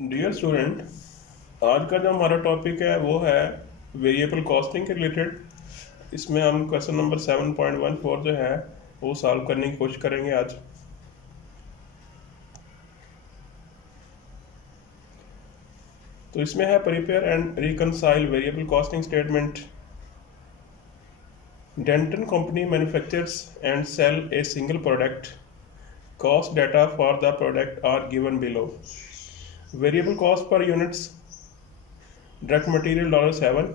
Dear student, आज का जो हमारा टॉपिक है वो है वेरिएबल कॉस्टिंग के रिलेटेड। इसमें हम क्वेश्चन नंबर 7.14 जो है वो सॉल्व करने की कोशिश करेंगे आज। तो इसमें है prepare and reconcile variable costing statement. Denton company manufactures and sell a single product. Cost data for the product are given below. Variable cost per units: direct material $7,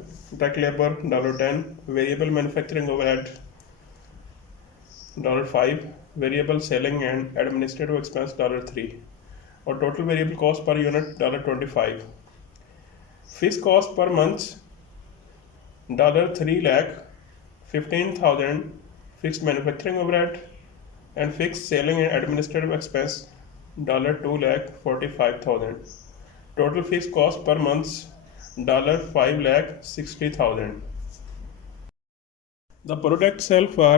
direct labor $10, variable manufacturing overhead $5, variable selling and administrative expense $3, और total variable cost per unit $25. Fixed cost per month $3 lakh 15,000, fixed manufacturing overhead and fixed selling and administrative expense $2 lakh 45,000. Total fixed cost per month $5 lakh 60,000. The product sell for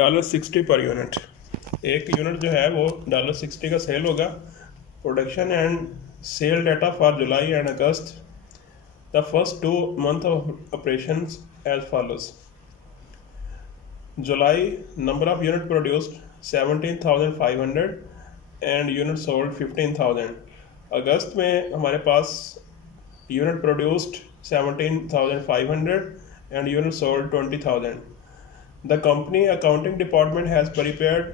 $60 per unit. एक unit जो है वो $60 का sale होगा। Production and sale data for July and August. The first 2 months of operations as follows. July number of unit produced 17,500 and unit sold 15,000. अगस्त में हमारे पास unit produced 17,500 and unit sold 20,000. The company accounting department has prepared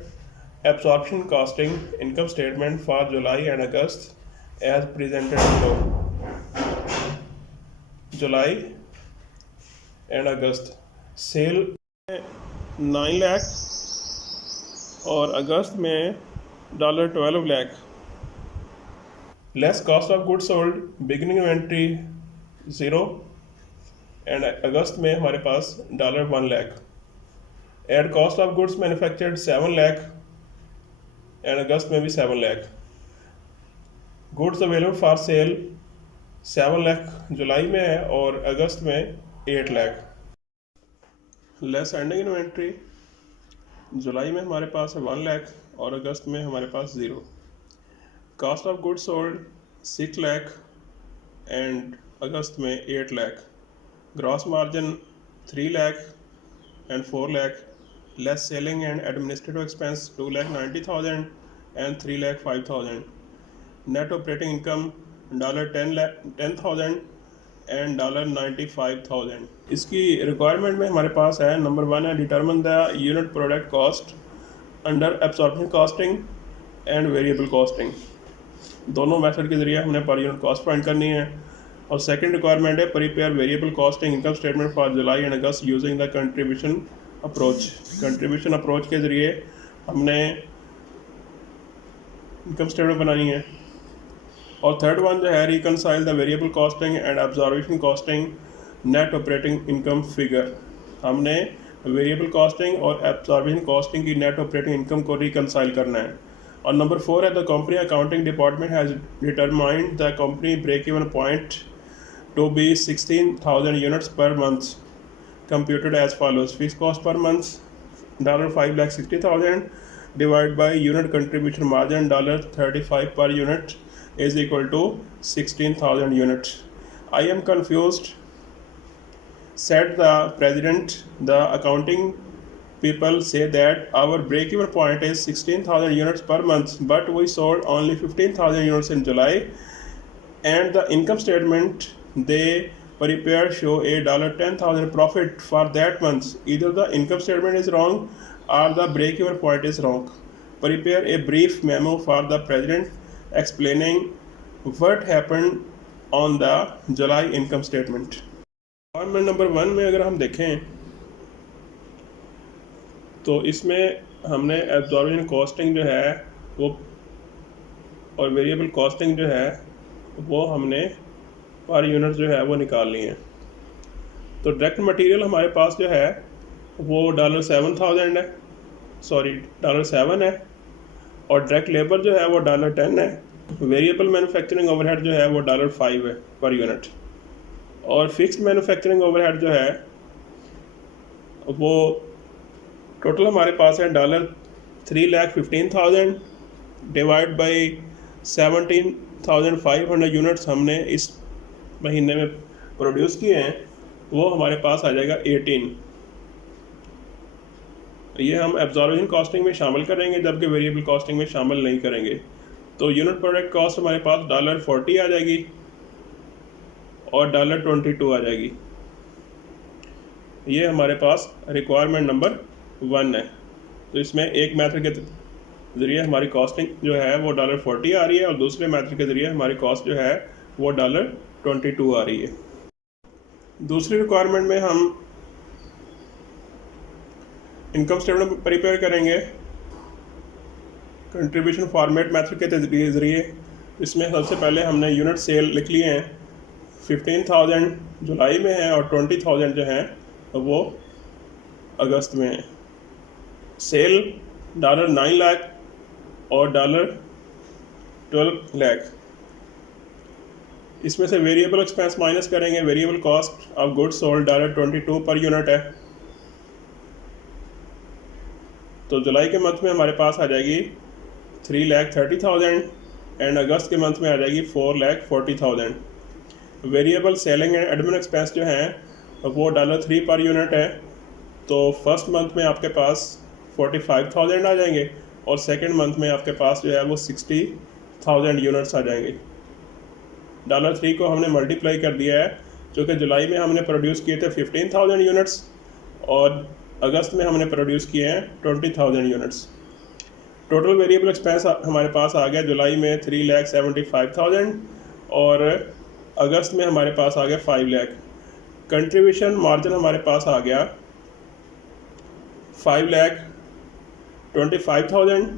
absorption costing income statement for July and August as presented below. July and August sale 9 lakh और अगस्त में $12 lakh. Less cost of goods sold, beginning inventory 0 and अगस्त में हमारे पास $1 lakh. Add cost of goods manufactured 7 lakh and अगस्त में भी 7 lakh. Goods available for sale 7 lakh जुलाई में है और अगस्त में 8 लाख। लेस एंडिंग इन्वेंट्री जुलाई में हमारे पास है 1 लाख और अगस्त में हमारे पास 0। Cost of goods sold 6 lakh and अगस्त में 8 lakh. Gross margin 3 lakh and 4 lakh. Less selling and administrative expense 2,90,000 and 3,05,000। Net operating income $10,000 and $95,000। इसकी रिक्वायरमेंट में हमारे पास है नंबर 1 है determine the unit product cost under absorption costing and variable costing. दोनों method के जरिए हमने पर यूनिट कॉस्ट फाइंड करनी है। और सेकंड रिक्वायरमेंट है prepare variable costing income statement for July and August using the contribution approach. Contribution approach के जरिए हमने इनकम स्टेटमेंट बनानी है। और थर्ड वन जो है reconcile the variable costing and observation costing net operating income figure. हमने वेरिएबल कॉस्टिंग और ऑब्जर्वेशन कॉस्टिंग की नेट ऑपरेटिंग इनकम को रिकनसाइल करना है। और नंबर 4 है the company accounting department has determined the company break even point to be 16,000 units per month computed as follows. Fixed cost per month $5,60,000 divide by unit contribution margin $35 per unit is equal to 16,000 units. I am confused, said the president. The accounting people say that our break-even point is 16,000 units per month, but we sold only 15,000 units in July, and the income statement they prepared show a $10,000 profit for that month. Either the income statement is wrong or the break-even point is wrong. Prepare a brief memo for the president explaining what happened on the July income statement. Requirement number 1 में अगर हम देखें तो इसमें हमने absorption costing जो है वो और वेरिएबल कॉस्टिंग जो है वो हमने पर यूनिट जो है वो निकाल ली है। तो डायरेक्ट मटेरियल हमारे पास जो है वो $7,000 है, $7 है। और डायरेक्ट लेबर जो है वो $10 है। वेरिएबल मैन्युफैक्चरिंग ओवरहेड जो है वो $5 है पर यूनिट। और फिक्स्ड मैन्युफैक्चरिंग ओवरहेड जो है वो टोटल हमारे पास है $3,15,000 डिवाइड बाई 17 1500 यूनिट्स हमने इस महीने में प्रोड्यूस किए हैं, वो हमारे पास आ जाएगा 18। ये हम एब्जॉर्बेशन कॉस्टिंग में शामिल करेंगे, जबकि वेरिएबल कॉस्टिंग में शामिल नहीं करेंगे। तो यूनिट प्रोडक्ट कॉस्ट हमारे पास $40 आ जाएगी और $22 आ जाएगी। ये हमारे पास रिक्वायरमेंट नंबर 1 है। तो इसमें एक मेथड के ज़रिए हमारी कॉस्टिंग जो है वो $40 आ रही है और दूसरे मेथड के ज़रिए हमारी कॉस्ट जो है वो $22 आ रही है। दूसरी रिक्वायरमेंट में हम इनकम स्टेटमेंट प्रिपेयर करेंगे कंट्रीब्यूशन फॉर्मेट मेथड के ज़रिए। इसमें सबसे पहले हमने यूनिट सेल लिख लिए हैं, 15,000 जुलाई में है और 20,000 जो है वो अगस्त में है। सेल $9 लाख और $12 लाख। इसमें से वेरिएबल एक्सपेंस माइनस करेंगे। Variable cost of goods sold $22 per unit है। तो जुलाई के मंथ में हमारे पास आ जाएगी 3,30,000 एंड अगस्त के मंथ में आ जाएगी 4,40,000। Variable selling and admin expense जो हैं वो $3 पर यूनिट है। तो फर्स्ट मंथ में आपके पास 45,000 आ जाएंगे और सेकंड मंथ में आपके पास जो है वो 60,000 यूनिट्स आ जाएंगे। $3 को हमने मल्टीप्लाई कर दिया है, जो कि जुलाई में हमने प्रोड्यूस किए थे 15,000 यूनिट्स और अगस्त में हमने प्रोड्यूस किए हैं 20,000 यूनिट्स। टोटल वेरिएबल एक्सपेंस हमारे पास आ गया जुलाई में 3,75,000 और अगस्त में हमारे पास आ गया 5 लाख। कंट्रीब्यूशन मार्जिन हमारे पास आ गया 5,25,000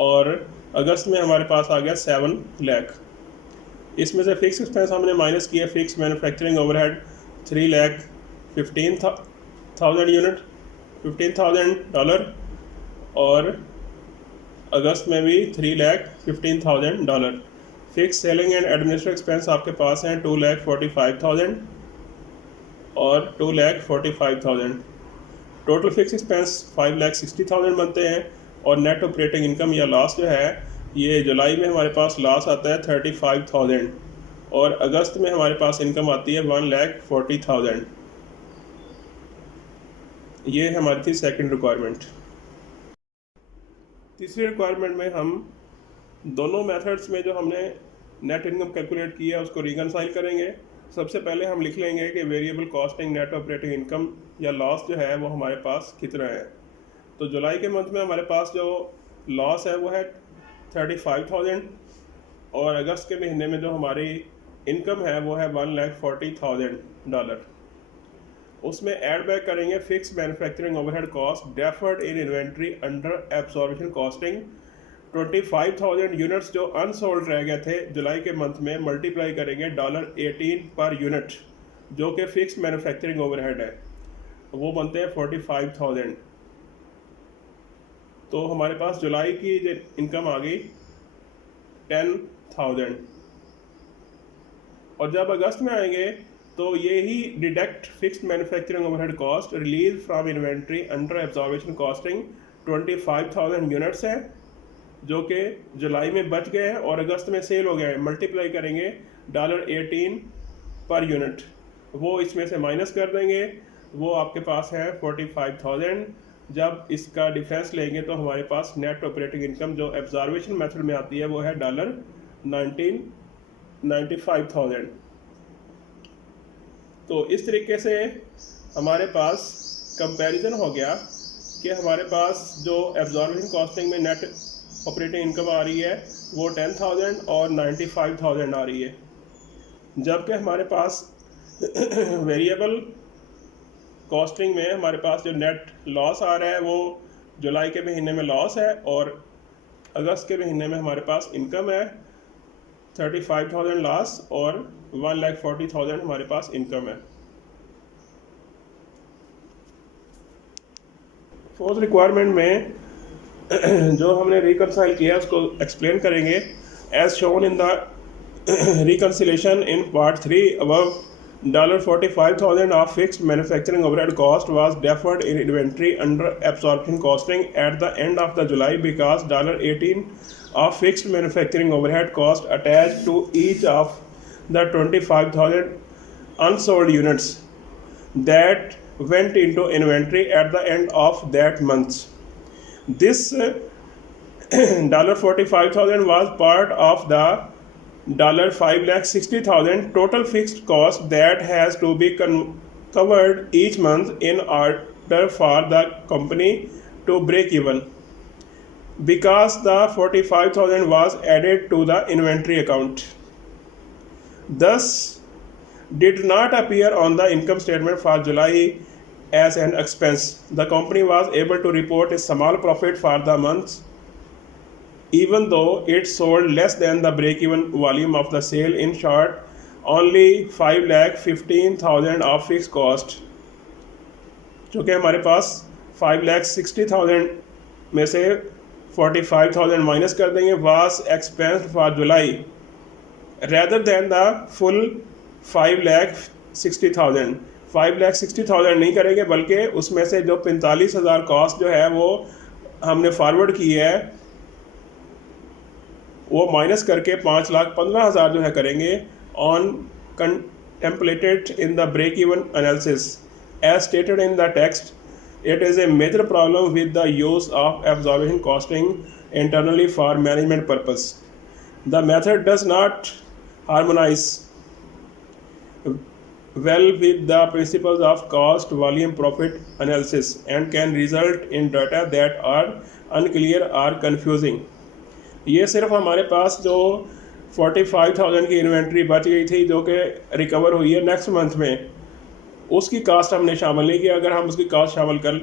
और अगस्त में हमारे पास आ गया 7 लाख। इसमें से फिक्स एक्सपेंस हमने माइनस किया। फिक्स मैन्युफैक्चरिंग ओवरहेड $3,15,000 यूनिट, $15,000 और अगस्त में भी $3,15,000। Fix selling and administrative expense आपके पास हैं 2,45,000 और 2,45,000। टोटल फिक्स एक्सपेंस 5,60,000 बनते हैं और नेट ऑपरेटिंग इनकम या लॉस जो है ये जुलाई में हमारे पास लॉस आता है 35,000 और अगस्त में हमारे पास इनकम आती है 1,40,000। ये हमारी थी सेकंड रिक्वायरमेंट। तीसरी रिक्वायरमेंट में हम दोनों मेथड्स में जो हमने नेट इनकम कैलकुलेट किया है उसको रिकनसाइल करेंगे। सबसे पहले हम लिख लेंगे कि variable costing net operating income या लॉस जो है वो हमारे पास कितना है। तो जुलाई के मंथ में हमारे पास जो लॉस है वो है 35,000 और अगस्त के महीने में जो हमारी इनकम है वो है $1,40,000। उसमें ऐड बैक करेंगे fix manufacturing overhead cost deferred in inventory under absorption costing. 25,000 units जो अनसोल्ड रह गए थे जुलाई के मंथ में मल्टीप्लाई करेंगे $18 पर यूनिट, जो कि फिक्स मैन्युफैक्चरिंग ओवरहेड है, वो बनते हैं 45,000। तो हमारे पास जुलाई की जो इनकम आ गई 10,000 और जब अगस्त में आएंगे तो ये ही deduct fixed manufacturing overhead cost release from inventory under absorption costing 25,000 units हैं जो कि जुलाई में बच गए हैं और अगस्त में सेल हो गए हैं। मल्टीप्लाई करेंगे $18 पर यूनिट, वो इसमें से माइनस कर देंगे, वो आपके पास है 45,000। जब इसका डिफरेंस लेंगे तो हमारे पास नेट ऑपरेटिंग इनकम जो एब्जॉर्बेशन मेथड में आती है वो है $95,000। तो इस तरीके से हमारे पास कंपैरिजन हो गया कि हमारे पास जो एब्जॉर्बेशन कॉस्टिंग में नेट ऑपरेटिंग इनकम आ रही है वो 10,000 और 95,000 आ रही है, जबकि हमारे पास वेरिएबल कॉस्टिंग में हमारे पास जो नेट लॉस आ रहा है वो जुलाई के महीने में लॉस है और अगस्त के महीने में हमारे पास इनकम है 35,000 लॉस और 1,40,000 हमारे पास इनकम है। फोर्थ रिक्वायरमेंट में जो हमने रिकनसाइल किया उसको एक्सप्लेन करेंगे। As shown in the reconciliation in part 3 above $45,000 of fixed manufacturing overhead cost was deferred in inventory under absorption costing at the end of the July because $18 of fixed manufacturing overhead cost attached to each of the 25,000 unsold units that went into inventory at the end of that month. This $45,000 was part of the $560,000 total fixed cost that has to be covered each month in order for the company to break even. Because the $45,000 was added to the inventory account, thus did not appear on the income statement for July as an expense. The company was able to report a small profit for the month, even though it sold less than the break-even volume of the sale. In short, only $515,000 of fixed cost, चूँकि हमारे पास $560,000 में से $45,000 minus कर देंगे, was expensed for July rather than the full $560,000. $560,000 नहीं करेंगे, बल्कि उसमें से जो 45,000 कॉस्ट जो है वो हमने फॉरवर्ड की है, वो माइनस करके 5,15,000 जो है करेंगे on contemplated in the break-even analysis. As stated in the text, it is a major problem with the use of absorption costing internally for management purpose. The method does not harmonize well with the principles of cost volume profit analysis and can result in data that are unclear or confusing. ये सिर्फ हमारे पास जो 45,000 की inventory बच गई थी जो कि रिकवर हुई है नेक्स्ट मंथ में, उसकी कास्ट हमने शामिल नहीं किया. अगर हम उसकी कास्ट शामिल कर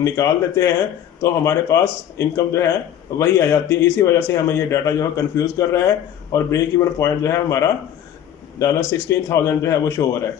निकाल देते हैं तो हमारे पास इनकम जो है वही आ जाती है. इसी वजह से हमें ये डाटा जो है कंफ्यूज कर रहा है और ब्रेक इवन पॉइंट जो है हमारा $16,000 जो है वो शो हो रहा है.